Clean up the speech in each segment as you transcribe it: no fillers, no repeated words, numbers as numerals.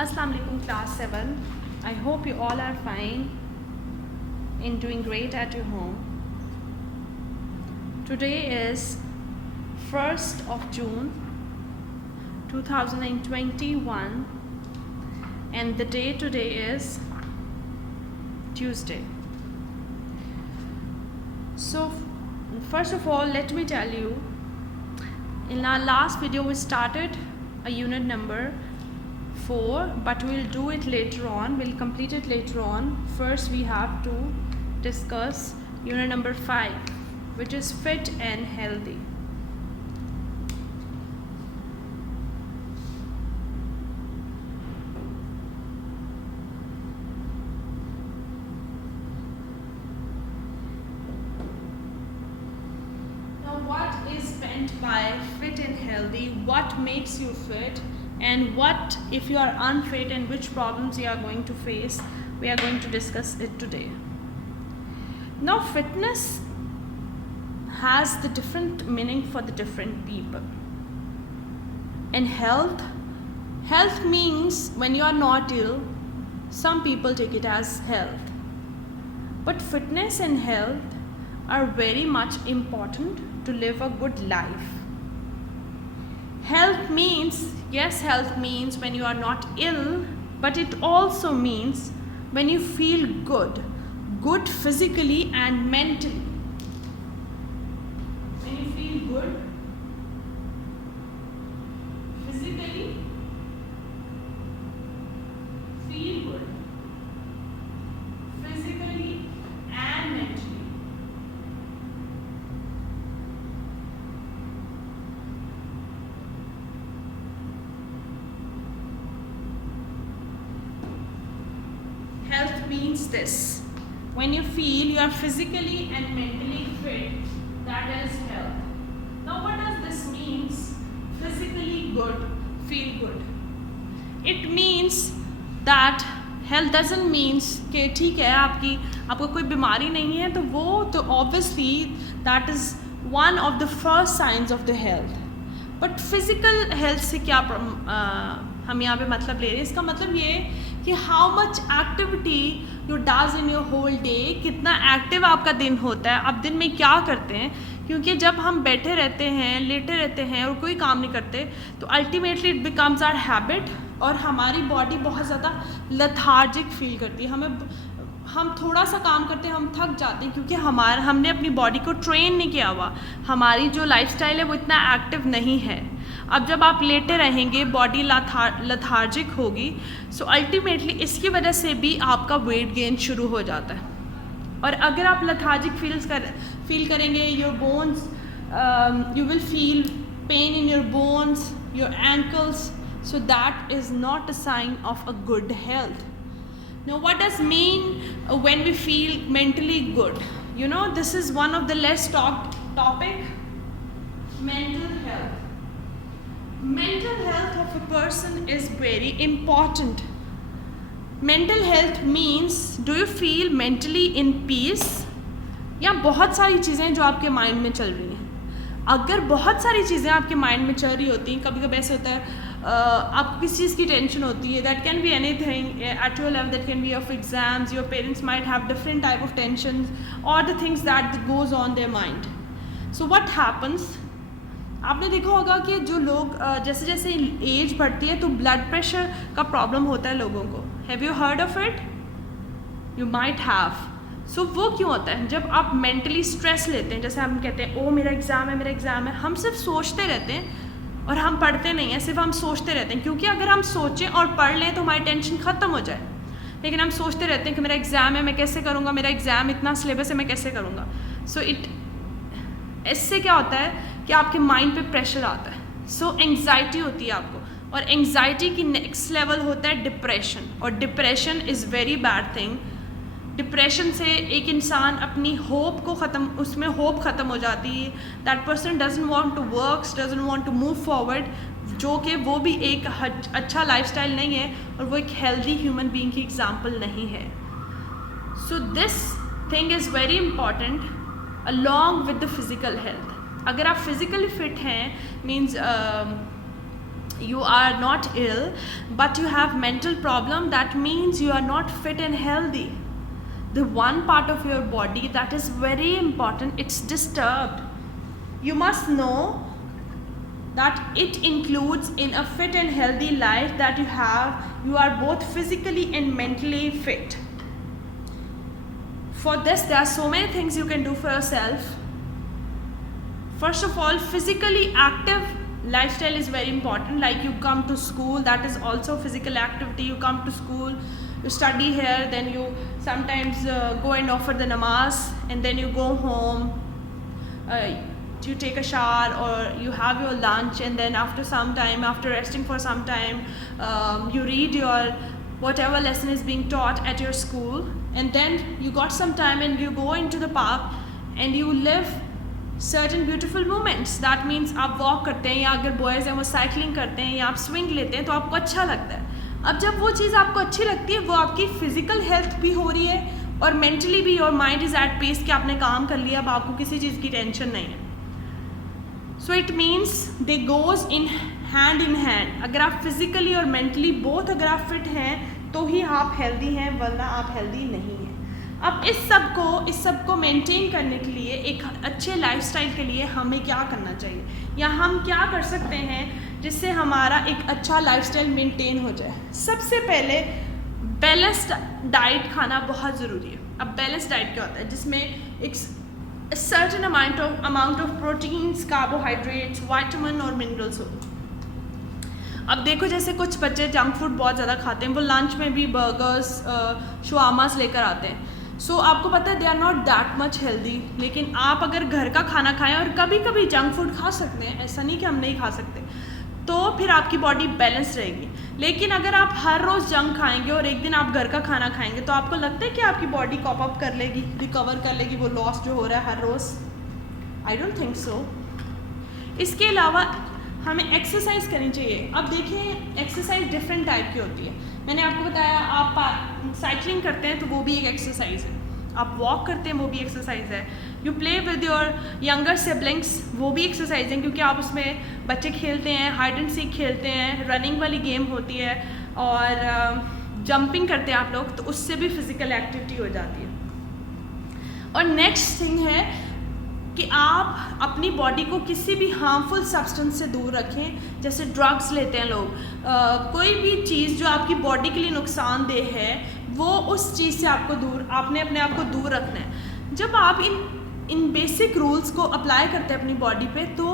Assalamu alaikum class 7. I hope you all are fine and doing great at your home. Today is 1st of June 2021 and the day today is Tuesday. So first of all, let me tell you, in our last video we started a unit number 4, but we'll do it later on. We'll complete it later on. First we have to discuss unit number 5, which is fit and healthy. Now what is meant by fit and healthy? What makes you fit? And what if you are unfit and which problems you are going to face? We are going to discuss it today. Now fitness has the different meaning for the different people. And health means when you are not ill, some people take it as health. But fitness and health are very much important to live a good life. Health means when you are not ill, but it also means when you feel good physically and mentally. When you feel good physically, feel good physically and mentally. Health means this: when you feel you are physically and mentally fit, that is health. Now what does this mean? Physically good, feel good. It means that health doesn't mean कि ठीक है आपको कोई बीमारी नहीं है तो वो तो obviously that is one of the first signs of the health. But physical health से क्या हम यहाँ पे मतलब ले रहे हैं? इसका मतलब ये कि how much activity you does in your whole day, कितना एक्टिव आपका दिन होता है, आप दिन में क्या करते हैं. क्योंकि जब हम बैठे रहते हैं, लेटे रहते हैं और कोई काम नहीं करते तो ultimately it becomes our habit और हमारी बॉडी बहुत ज़्यादा लेथार्जिक फील करती है. हम थोड़ा सा काम करते हैं हम थक जाते हैं क्योंकि हमने अपनी बॉडी को ट्रेन नहीं किया हुआ. हमारी जो लाइफस्टाइल है वो इतना एक्टिव नहीं है. अब जब आप लेटे रहेंगे बॉडी लेथार्जिक होगी, सो अल्टीमेटली इसकी वजह से भी आपका वेट गेन शुरू हो जाता है. और अगर आप लेथार्जिक फील करेंगे, your bones, you will feel pain in your bones, your ankles, so that is not a sign of a good health. Now what does mean when we feel mentally good? You know, this is one of the less talked topic, mental health. Mental health of a person is very important. Mental health means, do you feel mentally in peace? या बहुत सारी चीज़ें जो आपके mind में चल रही हैं. अगर बहुत सारी चीज़ें आपके माइंड में चल रही होती हैं, कभी कभी ऐसे होता है आपको किसी चीज़ की टेंशन होती है, that can be anything at your level, that can be of exams, your parents might have different type of tension और the things that goes on their mind. So what happens, आपने देखा होगा कि जो लोग जैसे जैसे एज बढ़ती है तो ब्लड प्रेशर का प्रॉब्लम होता है लोगों को. Have you heard of it? You might have. So वो क्यों होता है? जब आप मेंटली स्ट्रेस लेते हैं, जैसे हम कहते हैं ओ मेरा एग्ज़ाम है, हम सिर्फ सोचते रहते हैं और हम पढ़ते नहीं हैं, सिर्फ हम सोचते रहते हैं. क्योंकि अगर हम सोचें और पढ़ लें तो हमारी टेंशन ख़त्म हो जाए, लेकिन हम सोचते रहते हैं कि मेरा एग्ज़ाम है, मैं कैसे करूँगा, मेरा एग्ज़ाम इतना सिलेबस है, मैं कैसे करूँगा. सो इससे क्या होता है कि आपके माइंड पे प्रेशर आता है. सो एंग्जाइटी होती है आपको, और एंग्जाइटी की नेक्स्ट लेवल होता है डिप्रेशन. और depression is very bad thing. Depression से एक इंसान अपनी उसमें होप ख़त्म हो जाती है. That person doesn't want to work, doesn't want to move forward, जो कि वो भी एक अच्छा लाइफस्टाइल नहीं है और वो एक हेल्दी ह्यूमन बीइंग की एग्जांपल नहीं है. So this thing is very important along with the physical health. अगर आप फिज़िकली फिट हैं means you are not ill but you have mental problem, that means you are not fit and healthy. The one part of your body that is very important, it's disturbed. You must know that it includes in a fit and healthy life that you are both physically and mentally fit. For this, there are so many things you can do for yourself. First of all, physically active lifestyle is very important. Like you come to school, that is also physical activity. You come to school, you study here, then you sometimes go and offer the namaz, and then you go home, you take a shower or you have your lunch, and then after some time, after resting for some time, you read your whatever lesson is being taught at your school, and then you got some time and you go into the park and you live certain beautiful moments. That means आप walk करते हैं, या अगर boys हैं वो cycling करते हैं, या आप स्विंग लेते हैं, तो आपको अच्छा लगता है. अब जब वो चीज़ आपको अच्छी लगती है, वो आपकी फिजिकल हेल्थ भी हो रही है और मेंटली भी, your mind is at peace कि आपने काम कर लिया, अब आपको किसी चीज़ की टेंशन नहीं है. So it means they goes in hand. अगर आप फिजिकली और मेंटली बोथ अगर आप फिट हैं तो ही आप हेल्दी हैं, वरना आप हेल्दी नहीं हैं. अब इस सब को मेंटेन करने के लिए, एक अच्छे लाइफस्टाइल के लिए हमें क्या करना चाहिए, या हम क्या कर सकते हैं जिससे हमारा एक अच्छा लाइफस्टाइल मेंटेन हो जाए. सबसे पहले बैलेंस्ड डाइट खाना बहुत ज़रूरी है. अब बैलेंस्ड डाइट क्या होता है, जिसमें एक certain amount of proteins, carbohydrates, vitamin और मिनरल्स हो. अब देखो, जैसे कुछ बच्चे जंक फूड बहुत ज़्यादा खाते हैं, वो लंच में भी बर्गर्स, शवामास लेकर आते हैं. सो आपको पता है they are not that much healthy. लेकिन आप अगर घर का खाना खाएं, और कभी कभी जंक फूड खा सकते हैं, ऐसा नहीं कि हम नहीं खा सकते, तो फिर आपकी बॉडी बैलेंस रहेगी. लेकिन अगर आप हर रोज़ जंक खाएंगे और एक दिन आप घर का खाना खाएंगे, तो आपको लगता है कि आपकी बॉडी कॉप अप कर लेगी, रिकवर कर लेगी वो लॉस जो हो रहा है हर रोज़? I don't think so. इसके अलावा हमें एक्सरसाइज करनी चाहिए. अब देखिए, एक्सरसाइज डिफरेंट टाइप की होती है. मैंने आपको बताया, आप साइकिलिंग करते हैं तो वो भी एक एक्सरसाइज है, आप वॉक करते हैं वो भी एक्सरसाइज है, you play with your younger siblings वो भी एक्सरसाइज है, क्योंकि आप उसमें बच्चे खेलते हैं, हाइड एंड सीक खेलते हैं, रनिंग वाली गेम होती है, और जंपिंग करते हैं आप लोग, तो उससे भी फिज़िकल एक्टिविटी हो जाती है. और नेक्स्ट थिंग है कि आप अपनी बॉडी को किसी भी हार्मफुल सब्सटेंस से दूर रखें. जैसे ड्रग्स लेते हैं लोग, कोई भी चीज़ जो आपकी बॉडी के लिए नुकसानदेह है, वो उस चीज़ से आपने अपने आप को दूर रखना है. जब आप इन बेसिक रूल्स को अप्लाई करते हैं अपनी बॉडी पे, तो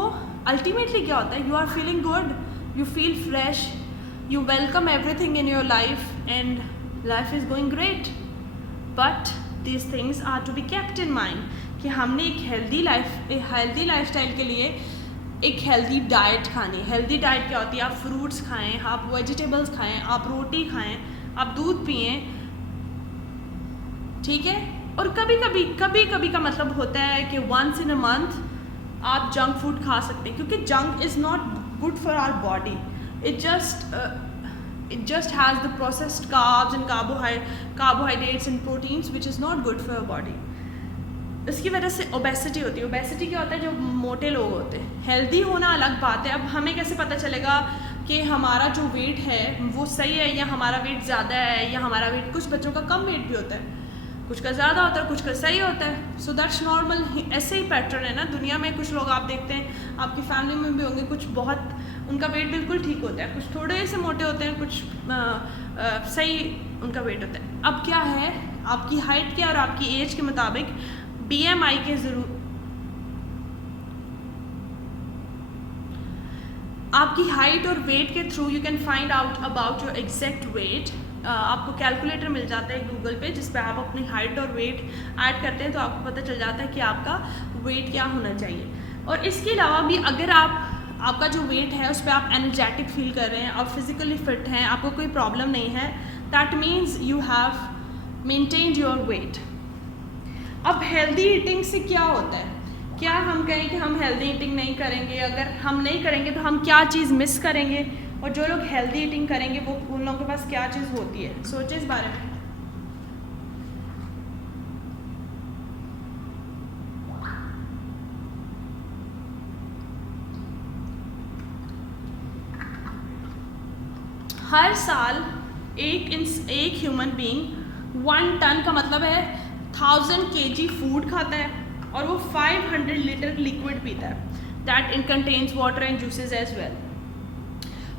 अल्टीमेटली क्या होता है, you are feeling good, you feel fresh, you welcome everything in your life, and life is going great. But these things are to be kept in mind कि हमने एक हेल्दी लाइफस्टाइल के लिए एक हेल्दी डाइट खानी. Healthy diet क्या होती है, आप फ्रूट्स खाएं, आप वेजिटेबल्स खाएं, आप रोटी खाएं, आप दूध पिएं, ठीक है. और कभी कभी का मतलब होता है कि वंस इन अ मंथ आप जंक फूड खा सकते हैं, क्योंकि junk is not good for our body. it just has the processed carbs and carbohydrates and proteins which is not good for your body. इसकी वजह से ओबेसिटी होती है. ओबेसिटी क्या होता है, जो मोटे लोग होते हैं. हेल्दी होना अलग बात है. अब हमें कैसे पता चलेगा कि हमारा जो वेट है वो सही है, या हमारा वेट ज़्यादा है, या हमारा वेट, कुछ बच्चों का कम वेट भी होता है, कुछ का ज़्यादा होता है, कुछ का सही होता है. So that's normal. ऐसे ही पैटर्न है ना दुनिया में. कुछ लोग आप देखते हैं, आपकी फैमिली में भी होंगे, कुछ बहुत उनका वेट बिल्कुल ठीक होता है, कुछ थोड़े से मोटे होते हैं, कुछ सही उनका वेट होता है. अब क्या है, आपकी हाइट के और आपकी एज के मुताबिक BMI के आपकी हाइट और वेट के through you can find out about your exact wait. आपको कैलकुलेटर मिल जाता है गूगल पे, जिस पे आप अपनी हाइट और वेट ऐड करते हैं, तो आपको पता चल जाता है कि आपका वेट क्या होना चाहिए. और इसके अलावा भी अगर आपका जो वेट है उस पर आप एनर्जेटिक फील कर रहे हैं, आप फिजिकली फिट हैं, आपको कोई प्रॉब्लम नहीं है, that means you have maintained your weight. अब हेल्दी ईटिंग से क्या होता है, क्या हम कहें कि हम हेल्दी ईटिंग नहीं करेंगे? अगर हम नहीं करेंगे तो हम क्या चीज़ मिस करेंगे, और जो लोग हेल्दी ईटिंग करेंगे वो उन लोगों के पास क्या चीज़ होती है? सोचें इस बारे में. हर साल एक ह्यूमन बीइंग 1 टन का मतलब है 1000 kg फूड खाता है और वो 500 लीटर लिक्विड पीता है. That in contains water and juices as well.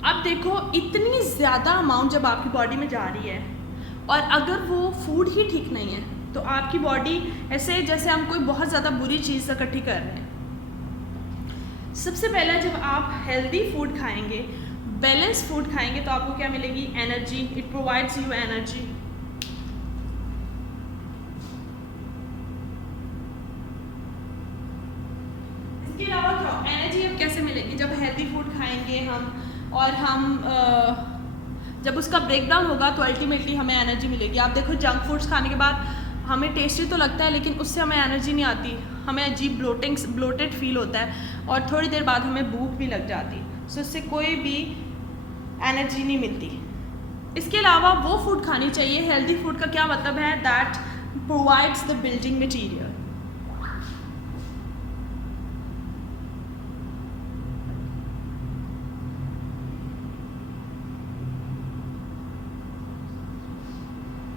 अब देखो इतनी ज़्यादा अमाउंट जब आपकी बॉडी में जा रही है और अगर वो फूड ही ठीक नहीं है तो आपकी बॉडी ऐसे जैसे हम कोई बहुत ज़्यादा बुरी चीज़ इकट्ठी कर रहे हैं. सबसे पहला जब आप हेल्दी फूड खाएंगे, बैलेंस फूड खाएंगे तो आपको क्या मिलेगी? Energy. It provides you energy. इसके अलावा क्या एनर्जी अब कैसे मिलेगी? जब हेल्दी फूड खाएंगे हम और हम जब उसका ब्रेकडाउन होगा तो अल्टीमेटली हमें एनर्जी मिलेगी. आप देखो जंक फूड्स खाने के बाद हमें टेस्टी तो लगता है लेकिन उससे हमें एनर्जी नहीं आती, हमें अजीब ब्लोटेड फील होता है और थोड़ी देर बाद हमें भूख भी लग जाती. सो इससे कोई भी एनर्जी नहीं मिलती. इसके अलावा वो फूड खानी चाहिए. हेल्दी फूड का क्या मतलब है? That provides the building material.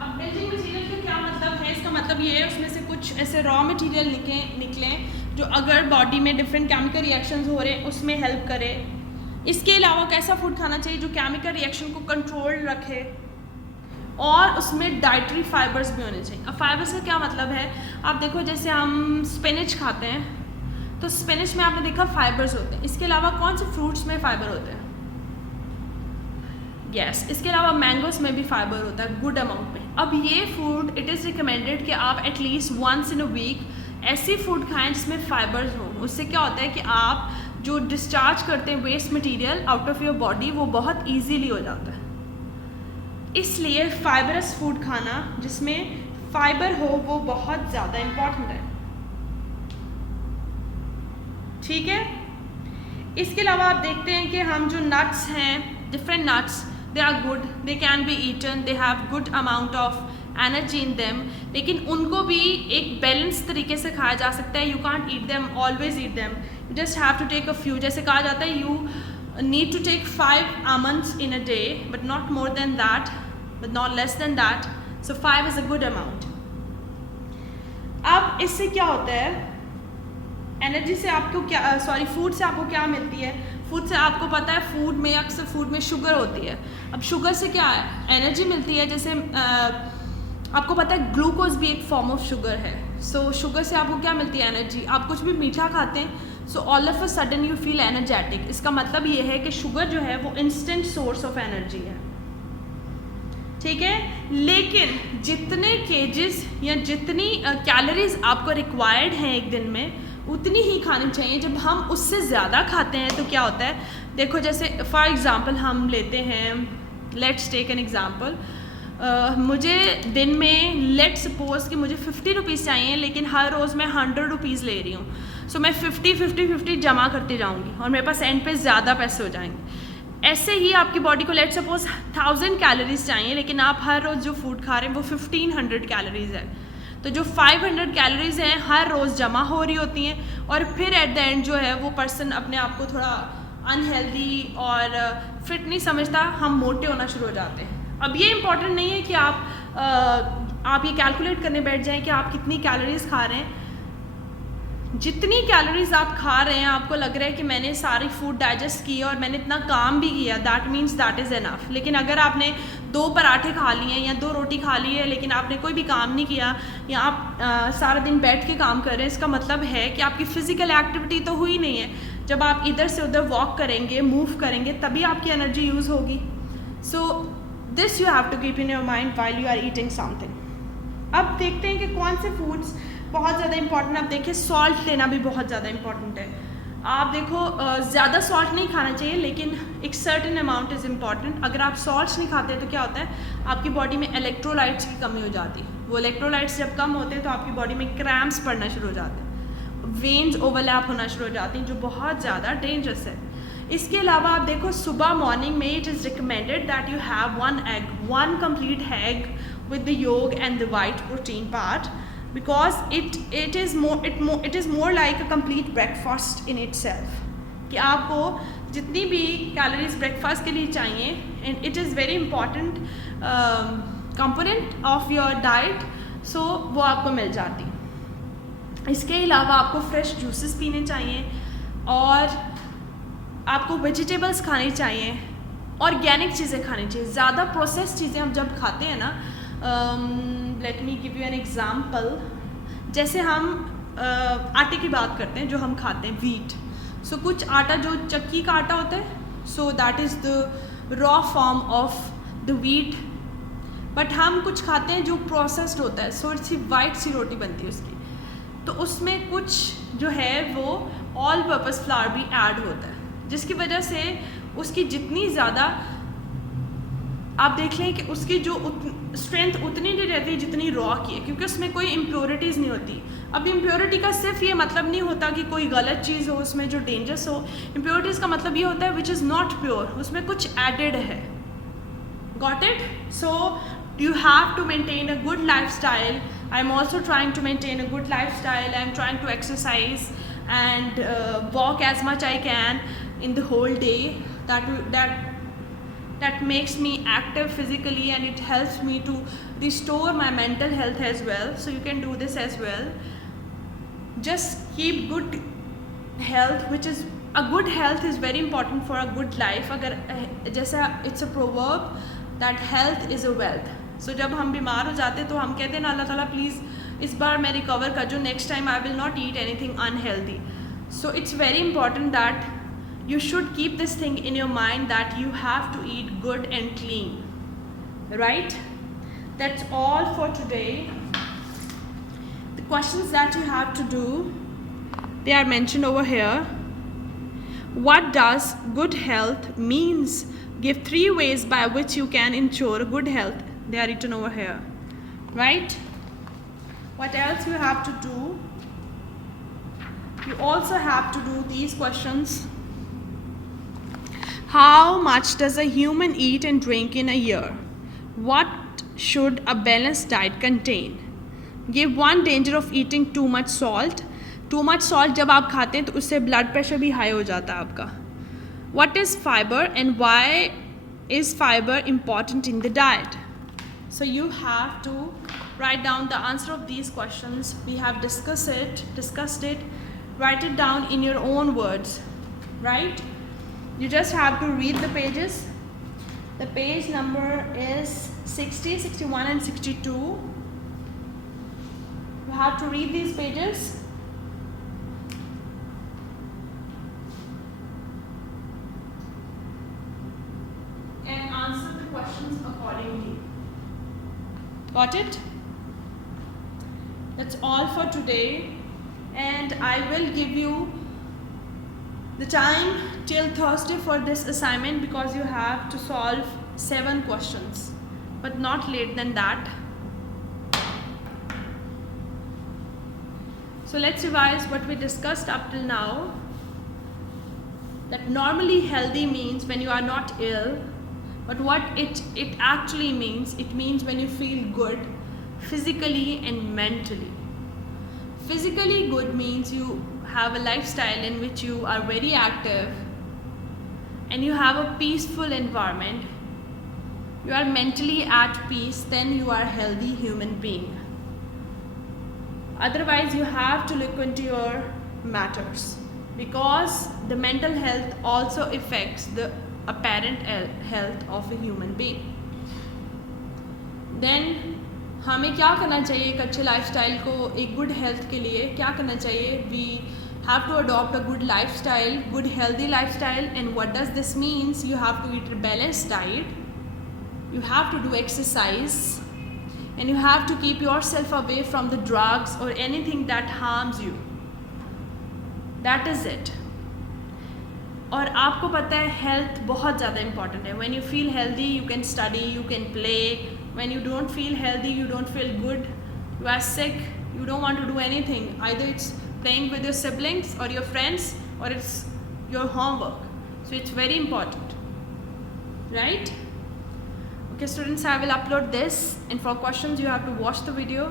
अब बिल्डिंग मटीरियल का क्या मतलब है? इसका मतलब ये है उसमें से कुछ ऐसे रॉ मटेरियल निकलें जो अगर बॉडी में डिफरेंट केमिकल रिएक्शंस हो रहे हैं उसमें हेल्प करे. इसके अलावा कैसा फूड खाना चाहिए? जो केमिकल रिएक्शन को कंट्रोल रखे और उसमें डाइटरी फाइबर्स भी होने चाहिए. अब फाइबर्स का क्या मतलब है? आप देखो जैसे हम स्पिनच खाते हैं तो स्पिनच में आपने देखा फाइबर्स होते हैं. इसके अलावा कौन से फ्रूट्स में फाइबर होते हैं? यस. इसके अलावा मैंगोस में भी फाइबर होता है गुड अमाउंट में. अब ये फूड इट इज़ रिकमेंडेड कि आप at least once in a week ऐसी फूड खाएं जिसमें फाइबर्स हों. उससे क्या होता है कि आप जो डिस्चार्ज करते हैं waste material out of your body वो बहुत इजीली हो जाता है. इसलिए फाइबरस फूड खाना जिसमें फाइबर हो वो बहुत ज़्यादा इम्पॉर्टेंट है. ठीक है. इसके अलावा आप देखते हैं कि हम जो नट्स हैं, different nuts, they are good, they can be eaten, they have good amount of energy in them. लेकिन उनको भी एक बैलेंस तरीके से खाया जा सकता है. You can't eat them always eat them, you just have to take a few. जैसे कहा जाता है you need to take 5 almonds in a day but not more than that, but not less than that. So 5 is a good amount. अब इससे क्या होता है? Energy से आपको क्या फूड से आपको क्या मिलती है? फूड से आपको पता है फूड में अक्सर फूड में शुगर होती है. अब शुगर से क्या है? एनर्जी मिलती है. जैसे आपको पता है ग्लूकोज भी एक फॉर्म ऑफ शुगर है. सो शुगर से आपको क्या मिलती है? एनर्जी. आप कुछ भी मीठा खाते हैं so all of a sudden you feel energetic. इसका मतलब ये है कि शुगर जो है वो इंस्टेंट सोर्स ऑफ एनर्जी है. ठीक है. लेकिन जितने केजेस या जितनी कैलोरीज आपको रिक्वायर्ड हैं एक दिन में उतनी ही खानी चाहिए. जब हम उससे ज़्यादा खाते हैं तो क्या होता है? देखो जैसे फॉर एग्ज़ाम्पल हम लेते हैं, लेट्स टेक एन एग्ज़ाम्पल. मुझे दिन में लेट सपोज कि मुझे 50 रुपीज़ चाहिए लेकिन हर रोज़ मैं 100 रुपीज़ ले रही हूँ. सो मैं 50 जमा करती जाऊँगी और मेरे पास एंड पे ज़्यादा पैसे हो जाएंगे. ऐसे ही आपकी बॉडी को लेट सपोज 1000 कैलोरीज चाहिए लेकिन आप हर रोज़ जो फूड खा रहे हैं वो 1500 कैलोरीज है. तो जो 500 कैलोरीज हैं हर रोज़ जमा हो रही होती हैं और फिर एट द एंड जो है वो पर्सन अपने आप को थोड़ा अनहेल्दी और फिट नहीं समझता, हम मोटे होना शुरू हो जाते हैं. अब ये इम्पॉर्टेंट नहीं है कि आप ये कैलकुलेट करने बैठ जाएं कि आप कितनी कैलोरीज खा रहे हैं. जितनी कैलोरीज आप खा रहे हैं आपको लग रहा है कि मैंने सारी फूड डाइजेस्ट की और मैंने इतना काम भी किया, that means that is enough. लेकिन अगर आपने 2 पराठे खा लिए या 2 रोटी खा ली है लेकिन आपने कोई भी काम नहीं किया या आप सारा दिन बैठ के काम कर रहे हैं, इसका मतलब है कि आपकी फ़िज़िकल एक्टिविटी तो हुई नहीं है. जब आप इधर से उधर वॉक करेंगे, मूव करेंगे, तभी आपकी एनर्जी यूज़ होगी. So this you have to keep in your mind while you are eating something. अब देखते हैं कि कौन से फूड्स बहुत ज़्यादा इंपॉर्टेंट. आप देखिए सॉल्ट लेना भी बहुत ज़्यादा इंपॉर्टेंट है. आप देखो ज़्यादा सॉल्ट नहीं खाना चाहिए लेकिन एक सर्टेन अमाउंट इज़ इम्पॉर्टेंट. अगर आप सॉल्ट नहीं खाते तो क्या होता है? आपकी बॉडी में इलेक्ट्रोलाइट्स की कमी हो जाती है. वो इलेक्ट्रोलाइट्स जब कम होते हैं तो आपकी बॉडी में क्रैम्प्स पड़ना शुरू हो जाते हैं, वेन्स ओवरलैप होना शुरू हो जाती हैं, जो बहुत ज़्यादा डेंजरस है. इसके अलावा आप देखो सुबह मॉर्निंग में it is recommended that you have 1 complete egg with the yolk and the white protein part because it is more like a complete breakfast in itself. कि आपको जितनी भी कैलोरीज ब्रेकफास्ट के लिए चाहिए, and it is very important component of your diet, so वो आपको मिल जाती। इसके अलावा आपको फ्रेश जूसेस पीने चाहिए और आपको वेजिटेबल्स खानी चाहिए, ऑर्गेनिक चीज़ें खानी चाहिए। ज़्यादा प्रोसेस चीज़ें हम जब खाते हैं ना, let me give you an example, जैसे हम आटे की बात करते हैं जो हम खाते हैं, वीट। सो कुछ आटा जो चक्की का आटा होता है, so that is the raw form of the wheat, but हम कुछ खाते हैं जो प्रोसेस्ड होता है, सो सी वाइट सी रोटी बनती है उसकी, तो उसमें कुछ जो है वो ऑल पर्पस फ्लावर भी ऐड होता है, जिसकी वजह से उसकी जितनी ज़्यादा आप देख लें कि उसकी जो स्ट्रेंथ उतनी नहीं रहती जितनी रॉ की है, क्योंकि उसमें कोई इम्प्योरिटीज़ नहीं होती। अब इम्प्योरिटी का सिर्फ ये मतलब नहीं होता कि कोई गलत चीज़ हो उसमें जो डेंजरस हो। इम्प्योरिटीज़ का मतलब ये होता है विच इज़ नॉट प्योर, उसमें कुछ एडेड है। Got it? So you have to maintain a good lifestyle. I'm also trying to maintain a good lifestyle. I'm trying to exercise and walk as much I can in the whole day. That makes me active physically, and it helps me to restore my mental health as well. So you can do this as well. Just keep good health, which is a good health is very important for a good life. अगर जैसा it's a proverb that health is a wealth. So जब हम बीमार हो जाते हैं तो हम कहते हैं ना, अल्लाह ताला प्लीज़ इस बार मैं रिकवर कर जो, next time I will not eat anything unhealthy. So it's very important that you should keep this thing in your mind that you have to eat good and clean, right? That's all for today. The questions that you have to do, they are mentioned over here. What does good health means? Give 3 ways by which you can ensure good health. They are written over here, right? What else you have to do? You also have to do these questions. How much does a human eat and drink in a year? What should a balanced diet contain? Give 1 danger of eating too much salt. Too much salt जब आप खाते हैं तो उससे blood pressure भी high हो जाता है आपका. What is fiber and why is fiber important in the diet? So you have to write down the answer of these questions. We have discussed it. Write it down in your own words, right? You just have to read the pages. The page number is 60, 61 and 62. You have to read these pages. And answer the questions accordingly. Got it? That's all for today. And I will give you the time till Thursday for this assignment, because you have to solve 7 questions, but not later than that. So let's revise what we discussed up till now. That normally healthy means when you are not ill, but what it actually means, it means when you feel good physically and mentally. Physically good means you have a lifestyle in which you are very active and you have a peaceful environment. You are mentally at peace, then you are a healthy human being. Otherwise you have to look into your matters, because the mental health also affects the apparent health of a human being. Then हमें क्या करना चाहिए एक अच्छे lifestyle को, एक good health के लिए क्या करना चाहिए? We have to adopt a good lifestyle, good healthy lifestyle. And what does this means? You have to eat a balanced diet, you have to do exercise, and you have to keep yourself away from the drugs or anything that harms you. That is it. और आपको पता है health बहुत ज़्यादा important है. When you feel healthy you can study, you can play. When you don't feel healthy, you don't feel good, you are sick, you don't want to do anything. Either it's playing with your siblings or your friends, or it's your homework. So it's very important, right? Okay students, I will upload this, and for questions you have to watch the video.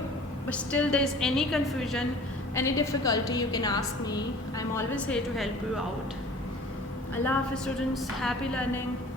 But still there is any confusion, any difficulty, you can ask me. I'm always here to help you out. Allah Hafiz students, happy learning.